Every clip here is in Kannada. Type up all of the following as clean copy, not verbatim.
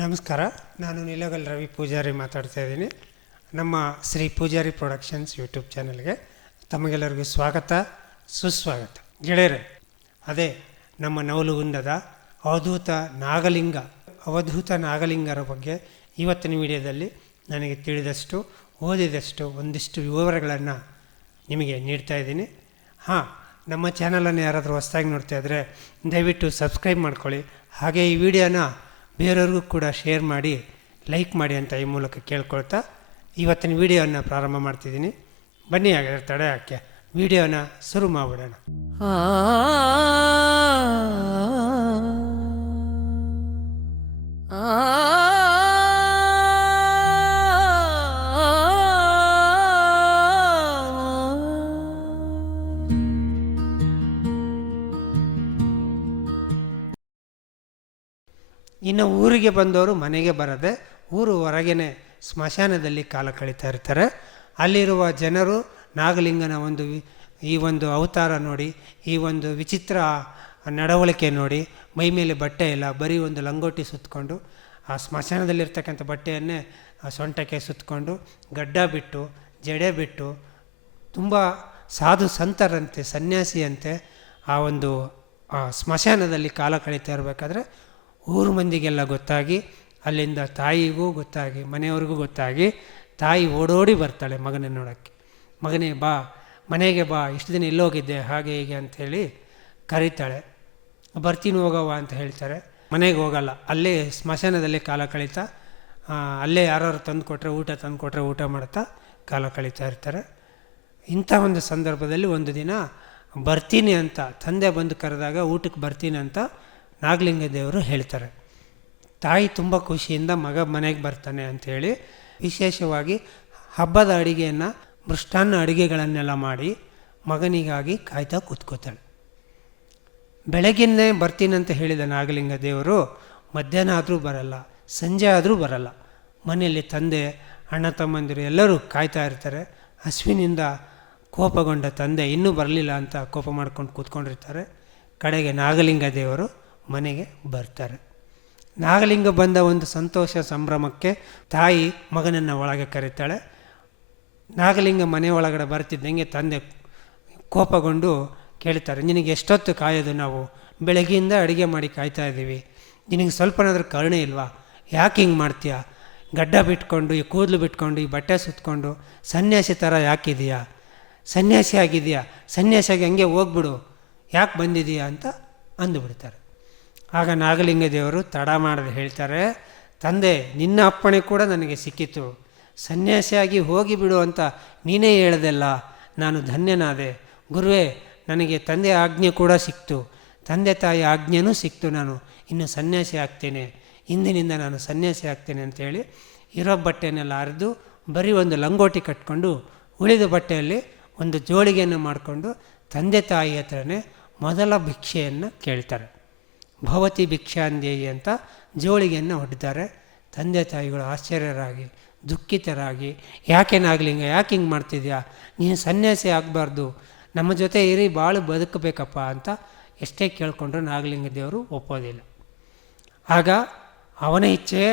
ನಮಸ್ಕಾರ. ನಾನು ನಿಲಗಲ್ ರವಿ ಪೂಜಾರಿ ಮಾತಾಡ್ತಾ ಇದ್ದೀನಿ. ನಮ್ಮ ಶ್ರೀ ಪೂಜಾರಿ ಪ್ರೊಡಕ್ಷನ್ಸ್ ಯೂಟ್ಯೂಬ್ ಚಾನಲ್ಗೆ ತಮಗೆಲ್ಲರಿಗೂ ಸ್ವಾಗತ, ಸುಸ್ವಾಗತ. ಗೆಳೆಯರೆ, ಅದೇ ನಮ್ಮ ನವಲಗುಂದದ ಅವಧೂತ ನಾಗಲಿಂಗರ ಬಗ್ಗೆ ಇವತ್ತಿನ ವಿಡಿಯೋದಲ್ಲಿ ನನಗೆ ತಿಳಿದಷ್ಟು, ಓದಿದಷ್ಟು ಒಂದಿಷ್ಟು ವಿವರಗಳನ್ನು ನಿಮಗೆ ನೀಡ್ತಾ ಇದ್ದೀನಿ. ನಮ್ಮ ಚಾನಲನ್ನು ಯಾರಾದರೂ ಹೊಸದಾಗಿ ನೋಡ್ತಾ ಇದ್ದರೆ ದಯವಿಟ್ಟು ಸಬ್ಸ್ಕ್ರೈಬ್ ಮಾಡ್ಕೊಳ್ಳಿ. ಹಾಗೆ ಈ ವಿಡಿಯೋನ ಬೇರೆಯವ್ರಿಗೂ ಕೂಡ ಶೇರ್ ಮಾಡಿ, ಲೈಕ್ ಮಾಡಿ ಅಂತ ಈ ಮೂಲಕ ಕೇಳ್ಕೊಳ್ತಾ ಇವತ್ತಿನ ವಿಡಿಯೋನ ಪ್ರಾರಂಭ ಮಾಡ್ತಿದ್ದೀನಿ. ಬನ್ನಿ, ಹಾಗಾದ್ರೆ ತಡೆ ಹಾಕಿ ವಿಡಿಯೋನ ಶುರು ಮಾಡಿಬಿಡೋಣ. ಇನ್ನು ಊರಿಗೆ ಬಂದವರು ಮನೆಗೆ ಬರದೆ ಊರು ಹೊರಗೇನೆ ಸ್ಮಶಾನದಲ್ಲಿ ಕಾಲ ಕಳೀತಾ ಇರ್ತಾರೆ. ಅಲ್ಲಿರುವ ಜನರು ನಾಗಲಿಂಗನ ಈ ಒಂದು ಅವತಾರ ನೋಡಿ, ಈ ಒಂದು ವಿಚಿತ್ರ ನಡವಳಿಕೆ ನೋಡಿ, ಮೈ ಮೇಲೆ ಬಟ್ಟೆ ಇಲ್ಲ, ಬರೀ ಒಂದು ಲಂಗೋಟಿ ಸುತ್ತಕೊಂಡು, ಆ ಸ್ಮಶಾನದಲ್ಲಿರ್ತಕ್ಕಂಥ ಬಟ್ಟೆಯನ್ನೇ ಸೊಂಟಕ್ಕೆ ಸುತ್ತಕೊಂಡು, ಗಡ್ಡ ಬಿಟ್ಟು, ಜಡೆ ಬಿಟ್ಟು, ತುಂಬ ಸಾಧು ಸಂತರಂತೆ, ಸನ್ಯಾಸಿಯಂತೆ ಆ ಸ್ಮಶಾನದಲ್ಲಿ ಕಾಲ ಕಳೀತಾ ಇರಬೇಕಾದ್ರೆ ಊರು ಮಂದಿಗೆಲ್ಲ ಗೊತ್ತಾಗಿ, ಅಲ್ಲಿಂದ ತಾಯಿಗೂ ಗೊತ್ತಾಗಿ, ಮನೆಯವ್ರಿಗೂ ಗೊತ್ತಾಗಿ, ತಾಯಿ ಓಡೋಡಿ ಬರ್ತಾಳೆ ಮಗನ ನೋಡೋಕ್ಕೆ. ಮಗನೇ ಬಾ, ಮನೆಗೆ ಬಾ, ಇಷ್ಟು ದಿನ ಎಲ್ಲೋಗಿದ್ದೆ, ಹಾಗೆ ಹೀಗೆ ಅಂಥೇಳಿ ಕರೀತಾಳೆ. ಬರ್ತೀನಿ ಹೋಗವ್ವ ಅಂತ ಹೇಳ್ತಾರೆ. ಮನೆಗೆ ಹೋಗಲ್ಲ, ಅಲ್ಲೇ ಸ್ಮಶಾನದಲ್ಲಿ ಕಾಲ ಕಳೀತಾ, ಅಲ್ಲೇ ಯಾರು ತಂದುಕೊಟ್ರೆ ಊಟ ಮಾಡ್ತಾ ಕಾಲ ಕಳೀತಾ ಇರ್ತಾರೆ. ಇಂಥ ಒಂದು ಸಂದರ್ಭದಲ್ಲಿ ಒಂದು ದಿನ ಬರ್ತೀನಿ ಅಂತ ತಂದೆ ಬಂದು ಕರೆದಾಗ ಊಟಕ್ಕೆ ಬರ್ತೀನಿ ಅಂತ ನಾಗಲಿಂಗ ದೇವರು ಹೇಳ್ತಾರೆ. ತಾಯಿ ತುಂಬ ಖುಷಿಯಿಂದ ಮಗ ಮನೆಗೆ ಬರ್ತಾನೆ ಅಂಥೇಳಿ ವಿಶೇಷವಾಗಿ ಹಬ್ಬದ ಅಡುಗೆಯನ್ನು, ಮೃಷ್ಟಾನ್ನ ಅಡುಗೆಗಳನ್ನೆಲ್ಲ ಮಾಡಿ ಮಗನಿಗಾಗಿ ಕಾಯ್ತಾ ಕೂತ್ಕೋತಾಳೆ. ಬೆಳಗ್ಗಿನ್ನೇ ಬರ್ತೀನಿ ಅಂತ ಹೇಳಿದ ನಾಗಲಿಂಗ ದೇವರು ಮಧ್ಯಾಹ್ನ ಆದರೂ ಬರಲ್ಲ, ಸಂಜೆ ಆದರೂ ಬರಲ್ಲ. ಮನೆಯಲ್ಲಿ ತಂದೆ, ಅಣ್ಣ ತಮ್ಮಂದಿರು ಎಲ್ಲರೂ ಕಾಯ್ತಾ ಇರ್ತಾರೆ. ಹಸುವಿನಿಂದ ಕೋಪಗೊಂಡ ತಂದೆ ಇನ್ನೂ ಬರಲಿಲ್ಲ ಅಂತ ಕೋಪ ಮಾಡ್ಕೊಂಡು ಕೂತ್ಕೊಂಡಿರ್ತಾರೆ. ಕಡೆಗೆ ನಾಗಲಿಂಗ ದೇವರು ಮನೆಗೆ ಬರ್ತಾರೆ. ನಾಗಲಿಂಗ ಬಂದ ಒಂದು ಸಂತೋಷ ಸಂಭ್ರಮಕ್ಕೆ ತಾಯಿ ಮಗನನ್ನು ಒಳಗೆ ಕರೀತಾಳೆ. ನಾಗಲಿಂಗ ಮನೆ ಒಳಗಡೆ ಬರ್ತಿದ್ದಂಗೆ ತಂದೆ ಕೋಪಗೊಂಡು ಕೇಳ್ತಾರೆ, ನಿನಗೆ ಎಷ್ಟೊತ್ತು ಕಾಯೋದು? ನಾವು ಬೆಳಗ್ಗೆಯಿಂದ ಅಡುಗೆ ಮಾಡಿ ಕಾಯ್ತಾ ಇದ್ದೀವಿ, ನಿನಗೆ ಸ್ವಲ್ಪನಾದರೂ ಕರುಣೆ ಇಲ್ವಾ? ಯಾಕೆ ಹಿಂಗೆ ಮಾಡ್ತೀಯಾ? ಗಡ್ಡ ಬಿಟ್ಕೊಂಡು, ಈ ಕೂದಲು ಬಿಟ್ಕೊಂಡು, ಈ ಬಟ್ಟೆ ಸುತ್ತಕೊಂಡು ಸನ್ಯಾಸಿ ಥರ ಯಾಕಿದೆಯಾ? ಸನ್ಯಾಸಿ ಆಗಿದೆಯಾ? ಸನ್ಯಾಸಿಯಾಗಿ ಹಂಗೆ ಹೋಗ್ಬಿಡು, ಯಾಕೆ ಬಂದಿದೆಯಾ ಅಂತ ಅಂದುಬಿಡ್ತಾರೆ. ಆಗ ನಾಗಲಿಂಗ ದೇವರು ತಡ ಮಾಡದೆ ಹೇಳ್ತಾರೆ, ತಂದೆ, ನಿನ್ನ ಅಪ್ಪಣೆ ಕೂಡ ನನಗೆ ಸಿಕ್ಕಿತು, ಸನ್ಯಾಸಿಯಾಗಿ ಹೋಗಿಬಿಡು ಅಂತ ನೀನೇ ಹೇಳ್ದಲ್ಲ, ನಾನು ಧನ್ಯನಾದೆ. ಗುರುವೇ, ನನಗೆ ತಂದೆ ಆಜ್ಞೆ ಕೂಡ ಸಿಕ್ತು, ತಂದೆ ತಾಯಿ ಆಜ್ಞೆನೂ ಸಿಕ್ತು, ನಾನು ಇನ್ನು ಸನ್ಯಾಸಿ ಆಗ್ತೇನೆ, ಇಂದಿನಿಂದ ನಾನು ಸನ್ಯಾಸಿ ಆಗ್ತೇನೆ ಅಂತೇಳಿ ಇರೋ ಬಟ್ಟೆನೆಲ್ಲ ಹರಿದು ಬರೀ ಒಂದು ಲಂಗೋಟಿ ಕಟ್ಕೊಂಡು ಉಳಿದ ಬಟ್ಟೆಯಲ್ಲಿ ಒಂದು ಜೋಳಿಗೆಯನ್ನು ಮಾಡಿಕೊಂಡು ತಂದೆ ತಾಯಿ ಹತ್ರನೇ ಮೊದಲ ಭಿಕ್ಷೆಯನ್ನು ಕೇಳ್ತಾರೆ. ಭವತಿ ಭಿಕ್ಷಾಂದೇಯಿ ಅಂತ ಜೋಳಿಗೆಯನ್ನು ಹೊಡ್ತಾರೆ. ತಂದೆ ತಾಯಿಗಳು ಆಶ್ಚರ್ಯರಾಗಿ, ದುಃಖಿತರಾಗಿ, ಯಾಕೆ ನಾಗಲಿಂಗ, ಯಾಕೆ ಹಿಂಗೆ ಮಾಡ್ತಿದ್ಯಾ? ನೀನು ಸನ್ಯಾಸಿ ಆಗಬಾರ್ದು, ನಮ್ಮ ಜೊತೆ ಇರಿ, ಬಾಳು ಬದುಕಬೇಕಪ್ಪ ಅಂತ ಎಷ್ಟೇ ಕೇಳಿಕೊಂಡ್ರು ನಾಗಲಿಂಗ ದೇವರು ಒಪ್ಪೋದಿಲ್ಲ. ಆಗ ಅವನ ಇಚ್ಛೆ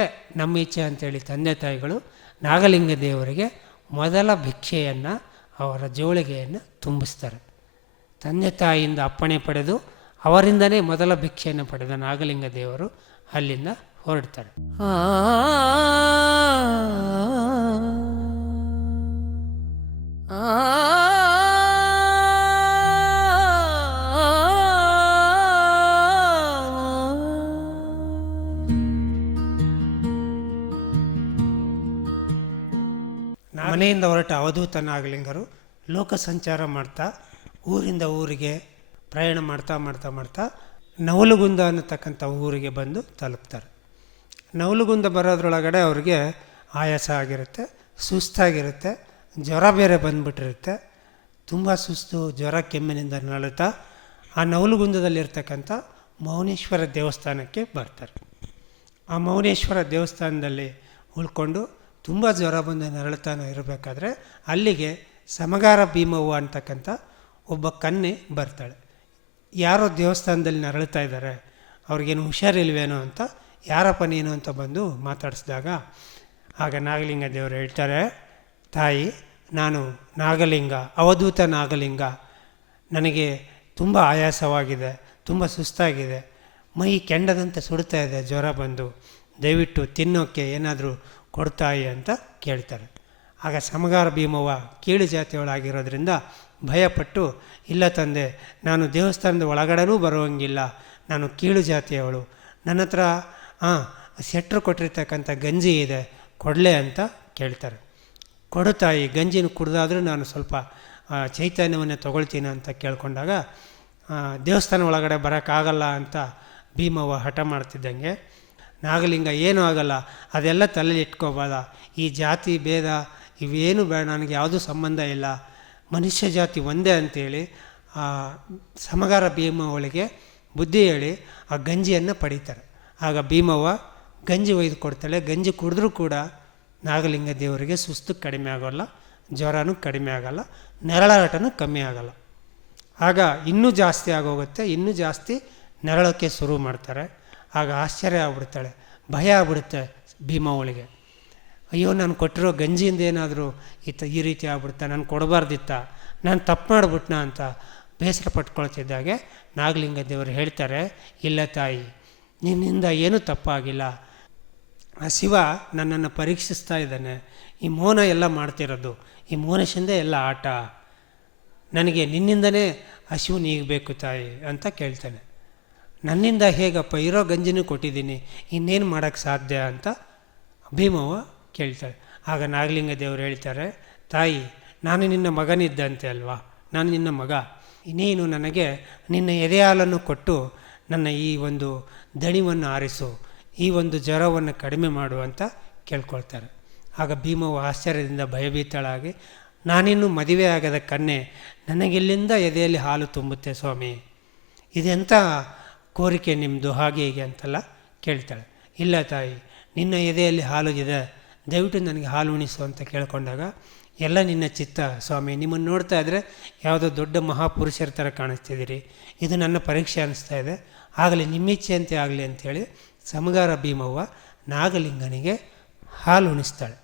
ನಮ್ಮ ಇಚ್ಛೆ ಅಂಥೇಳಿ ತಂದೆ ತಾಯಿಗಳು ನಾಗಲಿಂಗ ದೇವರಿಗೆ ಮೊದಲ ಭಿಕ್ಷೆಯನ್ನು, ಅವರ ಜೋಳಿಗೆಯನ್ನು ತುಂಬಿಸ್ತಾರೆ. ತಂದೆ ತಾಯಿಯಿಂದ ಅಪ್ಪಣೆ ಪಡೆದು ಅವರಿಂದನೇ ಮೊದಲ ಭಿಕ್ಷೆಯನ್ನು ಪಡೆದ ನಾಗಲಿಂಗ ದೇವರು ಅಲ್ಲಿಂದ ಹೊರಡ್ತಾರೆ. ಮನೆಯಿಂದ ಹೊರಟ ಅವಧೂತ ನಾಗಲಿಂಗರು ಲೋಕ ಸಂಚಾರ ಮಾಡ್ತಾ ಊರಿಂದ ಊರಿಗೆ ಪ್ರಯಾಣ ಮಾಡ್ತಾ ನವಲಗುಂದ ಅನ್ನತಕ್ಕಂಥ ಊರಿಗೆ ಬಂದು ತಲುಪ್ತಾರೆ. ನವಲಗುಂದ ಬರೋದ್ರೊಳಗಡೆ ಅವ್ರಿಗೆ ಆಯಾಸ ಆಗಿರುತ್ತೆ, ಸುಸ್ತಾಗಿರುತ್ತೆ, ಜ್ವರ ಬೇರೆ ಬಂದುಬಿಟ್ಟಿರುತ್ತೆ. ತುಂಬ ಸುಸ್ತು, ಜ್ವರ, ಕೆಮ್ಮಿನಿಂದ ನರಳುತ್ತಾ ಆ ನವಲಗುಂದದಲ್ಲಿರ್ತಕ್ಕಂಥ ಮೌನೇಶ್ವರ ದೇವಸ್ಥಾನಕ್ಕೆ ಬರ್ತಾರೆ. ಆ ಮೌನೇಶ್ವರ ದೇವಸ್ಥಾನದಲ್ಲಿ ಉಳ್ಕೊಂಡು ತುಂಬ ಜ್ವರ ಬಂದು ನರಳುತ್ತಾನೆ ಇರಬೇಕಾದ್ರೆ ಅಲ್ಲಿಗೆ ಸಮಗಾರ ಭೀಮವ್ವ ಅಂತಕ್ಕಂಥ ಒಬ್ಬ ಕನ್ಯೆ ಬರ್ತಾಳೆ. ಯಾರೋ ದೇವಸ್ಥಾನದಲ್ಲಿ ನರಳುತ್ತಾ ಇದ್ದಾರೆ, ಅವ್ರಿಗೇನು ಹುಷಾರಿಲ್ವೇನೋ ಅಂತ ಯಾರಪ್ಪ ನೀನು ಅಂತ ಬಂದು ಮಾತಾಡಿಸಿದಾಗ ಆಗ ನಾಗಲಿಂಗ ದೇವರು ಹೇಳ್ತಾರೆ, ತಾಯಿ ನಾನು ನಾಗಲಿಂಗ, ಅವಧೂತ ನಾಗಲಿಂಗ. ನನಗೆ ತುಂಬ ಆಯಾಸವಾಗಿದೆ, ತುಂಬ ಸುಸ್ತಾಗಿದೆ, ಮೈ ಕೆಂಡದಂತೆ ಸುಡ್ತಾ ಇದೆ, ಜ್ವರ ಬಂದು ದಯವಿಟ್ಟು ತಿನ್ನೋಕ್ಕೆ ಏನಾದರೂ ಕೊಡ್ತಾಯಿ ಅಂತ ಕೇಳ್ತಾರೆ. ಆಗ ಸಮಗಾರ ಭೀಮವ್ವ ಕೀಳು ಜಾತಿಯವಳಾಗಿರೋದ್ರಿಂದ ಭಯಪಟ್ಟು, ಇಲ್ಲ ತಂದೆ, ನಾನು ದೇವಸ್ಥಾನದ ಒಳಗಡೆನೂ ಬರುವಂಗಿಲ್ಲ, ನಾನು ಕೀಳು ಜಾತಿಯವಳು, ನನ್ನ ಹತ್ರ ಶೆಟ್ರು ಕೊಟ್ಟಿರ್ತಕ್ಕಂಥ ಗಂಜಿ ಇದೆ, ಕೊಡಲೆ ಅಂತ ಕೇಳ್ತಾರೆ. ಕೊಡುತ್ತಾಯಿ, ಗಂಜಿನ ಕುಡ್ದಾದರೂ ನಾನು ಸ್ವಲ್ಪ ಚೈತನ್ಯವನ್ನು ತೊಗೊಳ್ತೀನಿ ಅಂತ ಕೇಳ್ಕೊಂಡಾಗ ದೇವಸ್ಥಾನ ಒಳಗಡೆ ಬರೋಕ್ಕಾಗಲ್ಲ ಅಂತ ಭೀಮವ್ವ ಹಠ ಮಾಡ್ತಿದ್ದಂಗೆ ನಾಗಲಿಂಗ, ಏನೂ ಆಗಲ್ಲ, ಅದೆಲ್ಲ ತಲೆಯಲ್ಲಿ ಇಟ್ಕೋಬಾರ್ದ, ಈ ಜಾತಿ ಭೇದ ಇವೇನು ಬೇಡ, ನನಗೆ ಯಾವುದೂ ಸಂಬಂಧ ಇಲ್ಲ, ಮನುಷ್ಯ ಜಾತಿ ಒಂದೇ ಅಂತೇಳಿ ಸಮಗಾರ ಭೀಮವ್ವಳಿಗೆ ಬುದ್ಧಿ ಹೇಳಿ ಆ ಗಂಜಿಯನ್ನು ಪಡೀತಾರೆ. ಆಗ ಭೀಮವ್ವ ಗಂಜಿ ಒಯ್ದು ಕೊಡ್ತಾಳೆ. ಗಂಜಿ ಕುಡಿದ್ರೂ ಕೂಡ ನಾಗಲಿಂಗ ದೇವರಿಗೆ ಸುಸ್ತು ಕಡಿಮೆ ಆಗೋಲ್ಲ, ಜ್ವರನೂ ಕಡಿಮೆ ಆಗೋಲ್ಲ, ನೆರಳಾಟನೂ ಕಮ್ಮಿ ಆಗೋಲ್ಲ. ಆಗ ಇನ್ನೂ ಜಾಸ್ತಿ ಆಗೋಗುತ್ತೆ, ಇನ್ನೂ ಜಾಸ್ತಿ ನೆರಳೋಕ್ಕೆ ಶುರು ಮಾಡ್ತಾರೆ. ಆಗ ಆಶ್ಚರ್ಯ ಆಗ್ಬಿಡ್ತಾಳೆ, ಭಯ ಆಗ್ಬಿಡುತ್ತೆ ಭೀಮವ್ವಳಿಗೆ. ಅಯ್ಯೋ, ನಾನು ಕೊಟ್ಟಿರೋ ಗಂಜಿಯಿಂದ ಏನಾದರೂ ಈ ರೀತಿ ಆಗ್ಬಿಡ್ತಾ, ನಾನು ಕೊಡಬಾರ್ದಿತ್ತ, ನಾನು ತಪ್ಪು ಮಾಡಿಬಿಟ್ನಾ ಅಂತ ಬೇಸರ ಪಟ್ಕೊಳ್ತಿದ್ದಾಗೆ ನಾಗಲಿಂಗ ದೇವರು ಹೇಳ್ತಾರೆ, ಇಲ್ಲ ತಾಯಿ, ನಿನ್ನಿಂದ ಏನೂ ತಪ್ಪಾಗಿಲ್ಲ, ಆ ಶಿವ ನನ್ನನ್ನು ಪರೀಕ್ಷಿಸ್ತಾ ಇದ್ದಾನೆ, ಈ ಮೌನ ಎಲ್ಲ ಮಾಡ್ತಿರೋದು, ಈ ಮೌನಶಿಂದ ಎಲ್ಲ ಆಟ, ನನಗೆ ನಿನ್ನಿಂದನೇ ಹಸಿವು ನೀಗಬೇಕು ತಾಯಿ ಅಂತ ಕೇಳ್ತಾನೆ. ನನ್ನಿಂದ ಹೇಗಪ್ಪ, ಇರೋ ಗಂಜಿನೂ ಕೊಟ್ಟಿದ್ದೀನಿ, ಇನ್ನೇನು ಮಾಡೋಕ್ಕೆ ಸಾಧ್ಯ ಅಂತ ಭೀಮವ್ವ ಕೇಳ್ತಾಳೆ. ಆಗ ನಾಗಲಿಂಗ ದೇವರು ಹೇಳ್ತಾರೆ, ತಾಯಿ, ನಾನು ನಿನ್ನ ಮಗನಿದ್ದಂತೆ ಅಲ್ವಾ, ನಾನು ನಿನ್ನ ಮಗ, ನೀನು ನನಗೆ ನಿನ್ನ ಎದೆ ಹಾಲನ್ನು ಕೊಟ್ಟು ನನ್ನ ಈ ಒಂದು ದಣಿವನ್ನು ಆರಿಸು, ಈ ಒಂದು ಜ್ವರವನ್ನು ಕಡಿಮೆ ಮಾಡು ಅಂತ ಕೇಳ್ಕೊಳ್ತಾರೆ. ಆಗ ಭೀಮವ್ವ ಆಶ್ಚರ್ಯದಿಂದ ಭಯಭೀತಳಾಗಿ, ನಾನಿನ್ನೂ ಮದುವೆ ಆಗದ ಕನ್ಯೆ, ನನಗೆಲ್ಲಿಂದ ಎದೆಯಲ್ಲಿ ಹಾಲು ತುಂಬುತ್ತೆ ಸ್ವಾಮಿ, ಇದೆಂಥ ಕೋರಿಕೆ ನಿಮ್ಮದು, ಹಾಗೆ ಹೀಗೆ ಅಂತೆಲ್ಲ ಕೇಳ್ತಾಳೆ. ಇಲ್ಲ ತಾಯಿ, ನಿನ್ನ ಎದೆಯಲ್ಲಿ ಹಾಲು ಇದೆ, ದಯವಿಟ್ಟು ನನಗೆ ಹಾಲು ಉಣಿಸು ಅಂತ ಕೇಳ್ಕೊಂಡಾಗ, ಎಲ್ಲ ನಿನ್ನ ಚಿತ್ತ ಸ್ವಾಮಿ, ನಿಮ್ಮನ್ನು ನೋಡ್ತಾ ಇದ್ದರೆ ಯಾವುದೋ ದೊಡ್ಡ ಮಹಾಪುರುಷರ ಥರ ಕಾಣಿಸ್ತಿದ್ದೀರಿ, ಇದು ನನ್ನ ಪರೀಕ್ಷೆ ಅನ್ನಿಸ್ತಾ ಇದೆ, ಆಗಲಿ ನಿಮ್ಮಿಚ್ಛೆಯಂತೆ ಆಗಲಿ ಅಂಥೇಳಿ ಸಮಗಾರ ಭೀಮವ್ವ ನಾಗಲಿಂಗನಿಗೆ ಹಾಲು ಉಣಿಸ್ತಾಳೆ.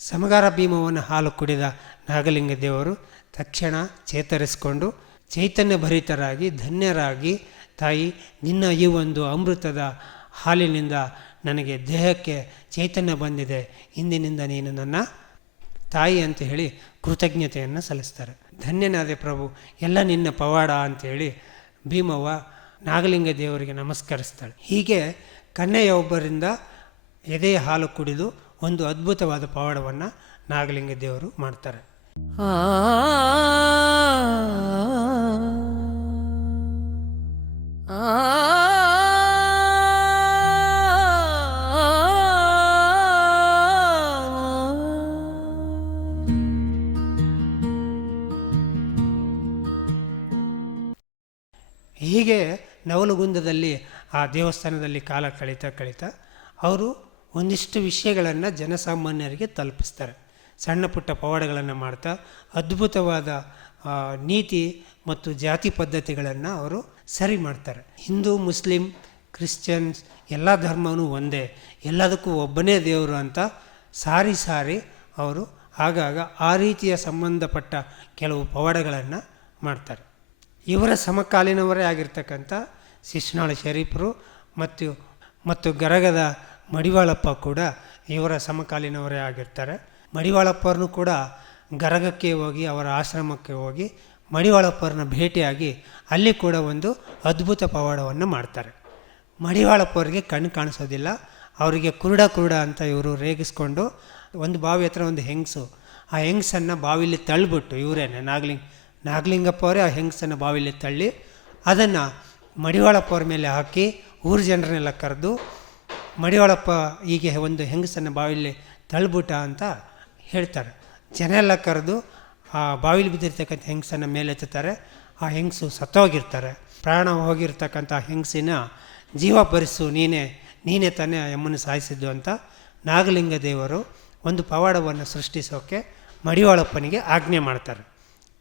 ಸಮಗಾರ ಭೀಮವ್ವನ ಹಾಲು ಕುಡಿದ ನಾಗಲಿಂಗ ದೇವರು ತಕ್ಷಣ ಚೇತರಿಸಿಕೊಂಡು ಚೈತನ್ಯ ಭರಿತರಾಗಿ ಧನ್ಯರಾಗಿ, ತಾಯಿ, ನಿನ್ನ ಈ ಒಂದು ಅಮೃತದ ಹಾಲಿನಿಂದ ನನಗೆ ದೇಹಕ್ಕೆ ಚೈತನ್ಯ ಬಂದಿದೆ, ಇಂದಿನಿಂದ ನೀನು ನನ್ನ ತಾಯಿ ಅಂತ ಹೇಳಿ ಕೃತಜ್ಞತೆಯನ್ನು ಸಲ್ಲಿಸ್ತಾರೆ. ಧನ್ಯನಾದೆ ಪ್ರಭು, ಎಲ್ಲ ನಿನ್ನ ಪವಾಡ ಅಂಥೇಳಿ ಭೀಮವ್ವ ನಾಗಲಿಂಗ ದೇವರಿಗೆ ನಮಸ್ಕರಿಸ್ತಾಳೆ. ಹೀಗೆ ಕನ್ಯೆಯೊಬ್ಬರಿಂದ ಎದೆಯ ಹಾಲು ಕುಡಿದು ಒಂದು ಅದ್ಭುತವಾದ ಪವಾಡವನ್ನು ನಾಗಲಿಂಗ ದೇವರು ಮಾಡ್ತಾರೆ. ಹೀಗೆ ನವಲಗುಂದದಲ್ಲಿ ಆ ದೇವಸ್ಥಾನದಲ್ಲಿ ಕಾಲ ಕಳೀತಾ ಅವರು ಒಂದಿಷ್ಟು ವಿಷಯಗಳನ್ನು ಜನಸಾಮಾನ್ಯರಿಗೆ ತಲುಪಿಸ್ತಾರೆ. ಸಣ್ಣ ಪುಟ್ಟ ಪವಾಡಗಳನ್ನು ಮಾಡ್ತಾ ಅದ್ಭುತವಾದ ನೀತಿ ಮತ್ತು ಜಾತಿ ಪದ್ಧತಿಗಳನ್ನು ಅವರು ಸರಿ ಮಾಡ್ತಾರೆ. ಹಿಂದೂ, ಮುಸ್ಲಿಂ, ಕ್ರಿಶ್ಚಿಯನ್ಸ್ ಎಲ್ಲ ಧರ್ಮವೂ ಒಂದೇ, ಎಲ್ಲದಕ್ಕೂ ಒಬ್ಬನೇ ದೇವರು ಅಂತ ಸಾರಿ ಅವರು ಆಗಾಗ ಆ ರೀತಿಯ ಸಂಬಂಧಪಟ್ಟ ಕೆಲವು ಪವಾಡಗಳನ್ನು ಮಾಡ್ತಾರೆ. ಇವರ ಸಮಕಾಲೀನವರೇ ಆಗಿರ್ತಕ್ಕಂಥ ಶಿಶ್ನಾಳ ಶರೀಫರು ಮತ್ತು ಗರಗದ ಮಡಿವಾಳಪ್ಪ ಕೂಡ ಇವರ ಸಮಕಾಲೀನವರೇ ಆಗಿರ್ತಾರೆ. ಮಡಿವಾಳಪ್ಪರನ್ನು ಕೂಡ ಗರಗಕ್ಕೆ ಹೋಗಿ ಅವರ ಆಶ್ರಮಕ್ಕೆ ಹೋಗಿ ಮಡಿವಾಳಪ್ಪರನ್ನ ಭೇಟಿಯಾಗಿ ಅಲ್ಲಿ ಕೂಡ ಒಂದು ಅದ್ಭುತ ಪವಾಡವನ್ನು ಮಾಡ್ತಾರೆ. ಮಡಿವಾಳಪ್ಪರಿಗೆ ಕಣ್ಣು ಕಾಣಿಸೋದಿಲ್ಲ, ಅವರಿಗೆ ಕುರುಡ ಅಂತ ಇವರು ರೇಗಿಸ್ಕೊಂಡು ಒಂದು ಬಾವಿ ಹತ್ರ ಒಂದು ಹೆಂಗಸು, ಆ ಹೆಂಗಸನ್ನು ಬಾವಿಲಿ ತಳ್ಳಿಬಿಟ್ಟು ಇವರೇನೆ ನಾಗಲಿಂಗಪ್ಪ ಅವರೇ ಆ ಹೆಂಗಸನ್ನು ಬಾವಿಲಿ ತಳ್ಳಿ ಅದನ್ನು ಮಡಿವಾಳಪ್ಪ ಅವ್ರ ಮೇಲೆ ಹಾಕಿ ಊರು ಜನರನ್ನೆಲ್ಲ ಕರೆದು, ಮಡಿವಾಳಪ್ಪ ಹೀಗೆ ಒಂದು ಹೆಂಗಸನ್ನು ಬಾವಿಲಿ ತಳ್ಳಿಬಿಟ್ಟ ಅಂತ ಹೇಳ್ತಾರೆ. ಜನ ಎಲ್ಲ ಕರೆದು ಆ ಬಾವಿಲಿ ಬಿದ್ದಿರ್ತಕ್ಕಂಥ ಹೆಂಗಸನ್ನು ಮೇಲೆತ್ತಾರೆ. ಆ ಹೆಂಗಸು ಸತ್ತೋಗಿರ್ತಾರೆ. ಪ್ರಾಣ ಹೋಗಿರ್ತಕ್ಕಂಥ ಹೆಂಗಸಿನ ಜೀವ ಬರಿಸು, ನೀನೇ ತಾನೇ ಆ ಅಮ್ಮನ್ನು ಸಾಯಿಸಿದ್ದು ಅಂತ ನಾಗಲಿಂಗ ದೇವರು ಒಂದು ಪವಾಡವನ್ನು ಸೃಷ್ಟಿಸೋಕ್ಕೆ ಮಡಿವಾಳಪ್ಪನಿಗೆ ಆಜ್ಞೆ ಮಾಡ್ತಾರೆ.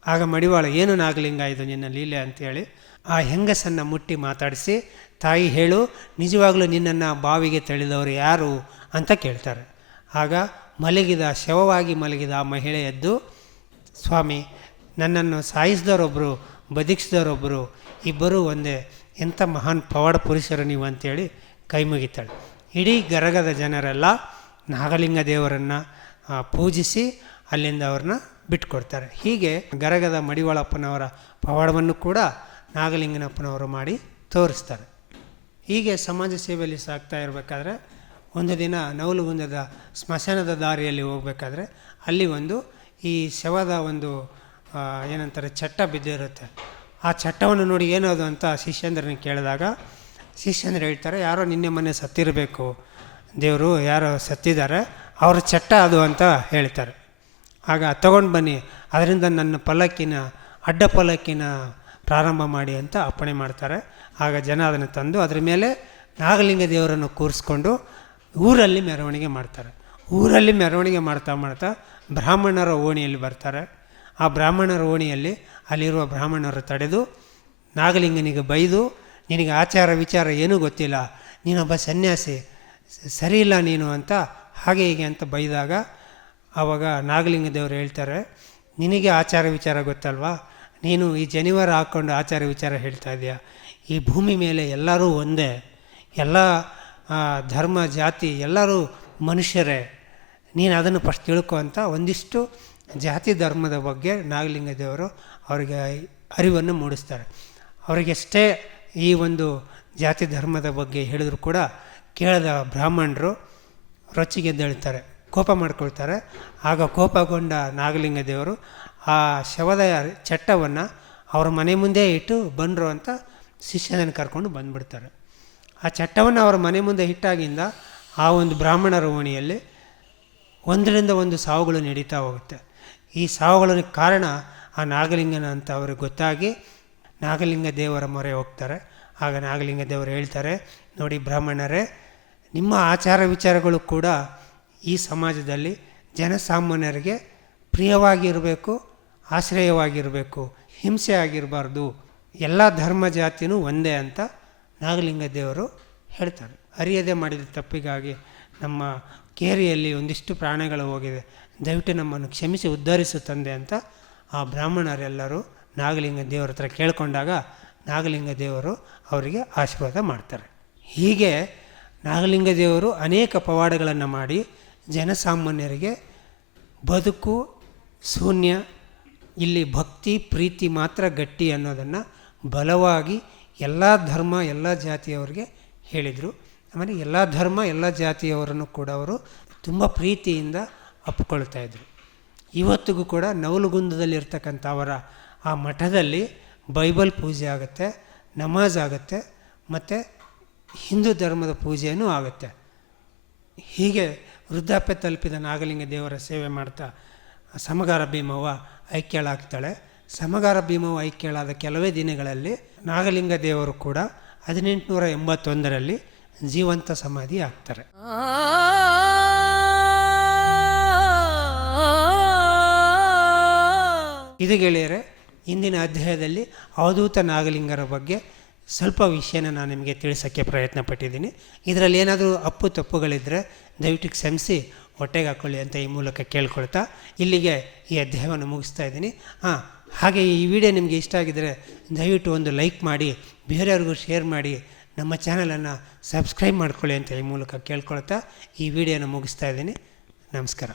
ಆಗ ಮಡಿವಾಳ, ಏನು ನಾಗಲಿಂಗ ಇದು ನಿನ್ನ ಲೀಲೆ ಅಂತೇಳಿ ಆ ಹೆಂಗಸನ್ನು ಮುಟ್ಟಿ ಮಾತಾಡಿಸಿ ತಾಯಿ ಹೇಳು, ನಿಜವಾಗ್ಲೂ ನಿನ್ನನ್ನು ಬಾವಿಗೆ ತಳ್ಳಿದವರು ಯಾರು ಅಂತ ಕೇಳ್ತಾರೆ. ಆಗ ಶವವಾಗಿ ಮಲಗಿದ ಆ ಮಹಿಳೆ ಎದ್ದು, ಸ್ವಾಮಿ, ನನ್ನನ್ನು ಸಾಯಿಸಿದವರೊಬ್ಬರು, ಬದುಕಿಸಿದವರೊಬ್ಬರು, ಇಬ್ಬರೂ ಒಂದೇ, ಎಂಥ ಮಹಾನ್ ಪವಾಡ ಪುರುಷರು ನೀವು ಅಂತೇಳಿ ಕೈ ಮುಗಿತಾಳೆ. ಇಡೀ ಗರಗದ ಜನರೆಲ್ಲ ನಾಗಲಿಂಗ ದೇವರನ್ನು ಪೂಜಿಸಿ ಅಲ್ಲಿಂದ ಅವ್ರನ್ನ ಬಿಟ್ಕೊಡ್ತಾರೆ. ಹೀಗೆ ಗರಗದ ಮಡಿವಾಳಪ್ಪನವರ ಪವಾಡವನ್ನು ಕೂಡ ನಾಗಲಿಂಗನಪ್ಪನವರು ಮಾಡಿ ತೋರಿಸ್ತಾರೆ. ಹೀಗೆ ಸಮಾಜ ಸೇವೆಯಲ್ಲಿ ಸಾಗ್ತಾ ಇರಬೇಕಾದ್ರೆ ಒಂದು ದಿನ ನವಲುಗುಂದದ ಸ್ಮಶಾನದ ದಾರಿಯಲ್ಲಿ ಹೋಗಬೇಕಾದ್ರೆ ಅಲ್ಲಿ ಈ ಶವದ ಏನಂತಾರೆ ಚಟ್ಟ ಬಿದ್ದಿರುತ್ತೆ. ಆ ಚಟ್ಟವನ್ನು ನೋಡಿ ಏನದು ಅಂತ ಶಿಷ್ಯಂದ್ರನ್ನ ಕೇಳಿದಾಗ ಶಿಷ್ಯಂದ್ರ ಹೇಳ್ತಾರೆ, ಯಾರೋ ನಿನ್ನೆ ಮೊನ್ನೆ ಸತ್ತಿರಬೇಕು, ದೇವರು ಯಾರೋ ಸತ್ತಿದ್ದಾರೆ, ಅವ್ರ ಚಟ್ಟ ಅದು ಅಂತ ಹೇಳ್ತಾರೆ. ಆಗ ತಗೊಂಡು ಬನ್ನಿ, ಅದರಿಂದ ನನ್ನ ಪಲ್ಲಕ್ಕಿನ ಅಡ್ಡ ಪಲ್ಲಕ್ಕಿನ ಪ್ರಾರಂಭ ಮಾಡಿ ಅಂತ ಅಪ್ಪಣೆ ಮಾಡ್ತಾರೆ. ಆಗ ಜನ ಅದನ್ನು ತಂದು ಅದರ ಮೇಲೆ ನಾಗಲಿಂಗ ದೇವರನ್ನು ಕೂರಿಸ್ಕೊಂಡು ಊರಲ್ಲಿ ಮೆರವಣಿಗೆ ಮಾಡ್ತಾರೆ. ಊರಲ್ಲಿ ಮೆರವಣಿಗೆ ಮಾಡ್ತಾ ಮಾಡ್ತಾ ಬ್ರಾಹ್ಮಣರ ಓಣಿಯಲ್ಲಿ ಬರ್ತಾರೆ. ಆ ಬ್ರಾಹ್ಮಣರ ಓಣಿಯಲ್ಲಿ ಅಲ್ಲಿರುವ ಬ್ರಾಹ್ಮಣರು ತಡೆದು ನಾಗಲಿಂಗನಿಗೆ ಬೈದು, ನಿನಗೆ ಆಚಾರ ವಿಚಾರ ಏನೂ ಗೊತ್ತಿಲ್ಲ, ನೀನೊಬ್ಬ ಸನ್ಯಾಸಿ, ಸರಿ ಇಲ್ಲ ನೀನು ಅಂತ ಹಾಗೆ ಹೀಗೆ ಅಂತ ಬೈದಾಗ ಆವಾಗ ನಾಗಲಿಂಗ ದೇವರು ಹೇಳ್ತಾರೆ, ನಿನಗೆ ಆಚಾರ ವಿಚಾರ ಗೊತ್ತಲ್ವಾ, ನೀನು ಈ ಜನಿವಾರ ಹಾಕ್ಕೊಂಡು ಆಚಾರ ವಿಚಾರ ಹೇಳ್ತಾ ಇದೆಯಾ, ಈ ಭೂಮಿ ಮೇಲೆ ಎಲ್ಲರೂ ಒಂದೇ, ಎಲ್ಲ ಧರ್ಮ ಜಾತಿ ಎಲ್ಲರೂ ಮನುಷ್ಯರೇ, ನೀನು ಅದನ್ನು ಫಸ್ಟ್ ತಿಳ್ಕೊ ಅಂತ ಒಂದಿಷ್ಟು ಜಾತಿ ಧರ್ಮದ ಬಗ್ಗೆ ನಾಗಲಿಂಗ ದೇವರು ಅವರಿಗೆ ಅರಿವನ್ನು ಮೂಡಿಸ್ತಾರೆ. ಅವರಿಗೆಷ್ಟೇ ಈ ಜಾತಿ ಧರ್ಮದ ಬಗ್ಗೆ ಹೇಳಿದ್ರು ಕೂಡ ಕೇಳದ ಬ್ರಾಹ್ಮಣರು ರೊಚ್ಚಿಗೆದ್ದೇಳ್ತಾರೆ, ಕೋಪ ಮಾಡ್ಕೊಳ್ತಾರೆ. ಆಗ ಕೋಪಗೊಂಡ ನಾಗಲಿಂಗ ದೇವರು ಆ ಶವದ ಚಟ್ಟವನ್ನು ಅವರ ಮನೆ ಮುಂದೆ ಇಟ್ಟು ಬಂದರು ಅಂತ ಶಿಷ್ಯನನ್ನು ಕರ್ಕೊಂಡು ಬಂದುಬಿಡ್ತಾರೆ. ಆ ಚಟ್ಟವನ್ನು ಅವರ ಮನೆ ಮುಂದೆ ಇಟ್ಟಾಗಿಂದ ಆ ಬ್ರಾಹ್ಮಣರ ಓಣಿಯಲ್ಲಿ ಒಂದರಿಂದ ಒಂದು ಸಾವುಗಳು ನಡೀತಾ ಹೋಗುತ್ತೆ. ಈ ಸಾವುಗಳಿಗೆ ಕಾರಣ ಆ ನಾಗಲಿಂಗನ ಅಂತ ಅವ್ರಿಗೆ ಗೊತ್ತಾಗಿ ನಾಗಲಿಂಗ ದೇವರ ಮೊರೆ ಹೋಗ್ತಾರೆ. ಆಗ ನಾಗಲಿಂಗ ದೇವರು ಹೇಳ್ತಾರೆ, ನೋಡಿ ಬ್ರಾಹ್ಮಣರೇ, ನಿಮ್ಮ ಆಚಾರ ವಿಚಾರಗಳು ಕೂಡ ಈ ಸಮಾಜದಲ್ಲಿ ಜನಸಾಮಾನ್ಯರಿಗೆ ಪ್ರಿಯವಾಗಿರಬೇಕು, ಆಶ್ರಯವಾಗಿರಬೇಕು, ಹಿಂಸೆ ಆಗಿರಬಾರ್ದು, ಎಲ್ಲ ಧರ್ಮ ಜಾತಿನೂ ಒಂದೇ ಅಂತ ನಾಗಲಿಂಗ ದೇವರು ಹೇಳ್ತಾರೆ. ಅರಿಯದೆ ಮಾಡಿದ ತಪ್ಪಿಗಾಗಿ ನಮ್ಮ ಕೇರಿಯಲ್ಲಿ ಒಂದಿಷ್ಟು ಪ್ರಾಣಗಳು ಹೋಗಿದೆ, ದಯವಿಟ್ಟು ನಮ್ಮನ್ನು ಕ್ಷಮಿಸಿ ಉದ್ಧರಿಸು ತಂದೆ ಅಂತ ಆ ಬ್ರಾಹ್ಮಣರೆಲ್ಲರೂ ನಾಗಲಿಂಗ ದೇವರ ಹತ್ರ ಕೇಳಿಕೊಂಡಾಗ ನಾಗಲಿಂಗ ದೇವರು ಅವರಿಗೆ ಆಶೀರ್ವಾದ ಮಾಡ್ತಾರೆ. ಹೀಗೆ ನಾಗಲಿಂಗ ದೇವರು ಅನೇಕ ಪವಾಡಗಳನ್ನು ಮಾಡಿ ಜನಸಾಮಾನ್ಯರಿಗೆ ಬದುಕು ಶೂನ್ಯ, ಇಲ್ಲಿ ಭಕ್ತಿ ಪ್ರೀತಿ ಮಾತ್ರ ಗಟ್ಟಿ ಅನ್ನೋದನ್ನು ಬಲವಾಗಿ ಎಲ್ಲ ಧರ್ಮ ಎಲ್ಲ ಜಾತಿಯವರಿಗೆ ಹೇಳಿದರು. ಆಮೇಲೆ ಎಲ್ಲ ಧರ್ಮ ಎಲ್ಲ ಜಾತಿಯವರನ್ನು ಕೂಡ ಅವರು ತುಂಬ ಪ್ರೀತಿಯಿಂದ ಅಪ್ಕೊಳ್ತಾಯಿದ್ರು. ಇವತ್ತಿಗೂ ಕೂಡ ನವಲುಗುಂದದಲ್ಲಿರ್ತಕ್ಕಂಥ ಅವರ ಆ ಮಠದಲ್ಲಿ ಬೈಬಲ್ ಪೂಜೆ ಆಗುತ್ತೆ, ನಮಾಜ್ ಆಗುತ್ತೆ, ಮತ್ತು ಹಿಂದೂ ಧರ್ಮದ ಪೂಜೆಯೂ ಆಗುತ್ತೆ. ಹೀಗೆ ವೃದ್ಧಾಪ್ಯ ತಲುಪಿದ ನಾಗಲಿಂಗ ದೇವರ ಸೇವೆ ಮಾಡ್ತಾ ಸಮಗಾರ ಭೀಮವ್ವ ಐಕ್ಯಳಾಗ್ತಾಳೆ. ಸಮಗಾರ ಭೀಮವ್ವ ಐಕ್ಯಳಾದ ಕೆಲವೇ ದಿನಗಳಲ್ಲಿ ನಾಗಲಿಂಗ ದೇವರು ಕೂಡ 1881ರಲ್ಲಿ ಜೀವಂತ ಸಮಾಧಿ ಆಗ್ತಾರೆ. ಇದು ಗೆಳೆಯರೆ, ಇಂದಿನ ಅಧ್ಯಾಯದಲ್ಲಿ ಅವಧೂತ ನಾಗಲಿಂಗರ ಬಗ್ಗೆ ಸ್ವಲ್ಪ ವಿಷಯನ ನಾನು ನಿಮಗೆ ತಿಳಿಸೋಕ್ಕೆ ಪ್ರಯತ್ನ ಪಟ್ಟಿದ್ದೀನಿ. ಇದರಲ್ಲಿ ಏನಾದರೂ ಅಪ್ಪು ತಪ್ಪುಗಳಿದ್ದರೆ ದಯವಿಟ್ಟು ಕ್ಷಮಿಸಿ ಹೊಟ್ಟೆಗೆ ಹಾಕ್ಕೊಳ್ಳಿ ಅಂತ ಈ ಮೂಲಕ ಕೇಳ್ಕೊಳ್ತಾ ಇಲ್ಲಿಗೆ ಈ ಅಧ್ಯಾಯವನ್ನು ಮುಗಿಸ್ತಾ ಇದ್ದೀನಿ. ಹಾಗೆ ಈ ವಿಡಿಯೋ ನಿಮಗೆ ಇಷ್ಟ ಆಗಿದ್ದರೆ ದಯವಿಟ್ಟು ಒಂದು ಲೈಕ್ ಮಾಡಿ, ಬೇರೆಯವ್ರಿಗೂ ಶೇರ್ ಮಾಡಿ, ನಮ್ಮ ಚಾನಲನ್ನು ಸಬ್ಸ್ಕ್ರೈಬ್ ಮಾಡ್ಕೊಳ್ಳಿ ಅಂತ ಈ ಮೂಲಕ ಕೇಳ್ಕೊಳ್ತಾ ಈ ವಿಡಿಯೋನ ಮುಗಿಸ್ತಾ ಇದ್ದೀನಿ. ನಮಸ್ಕಾರ.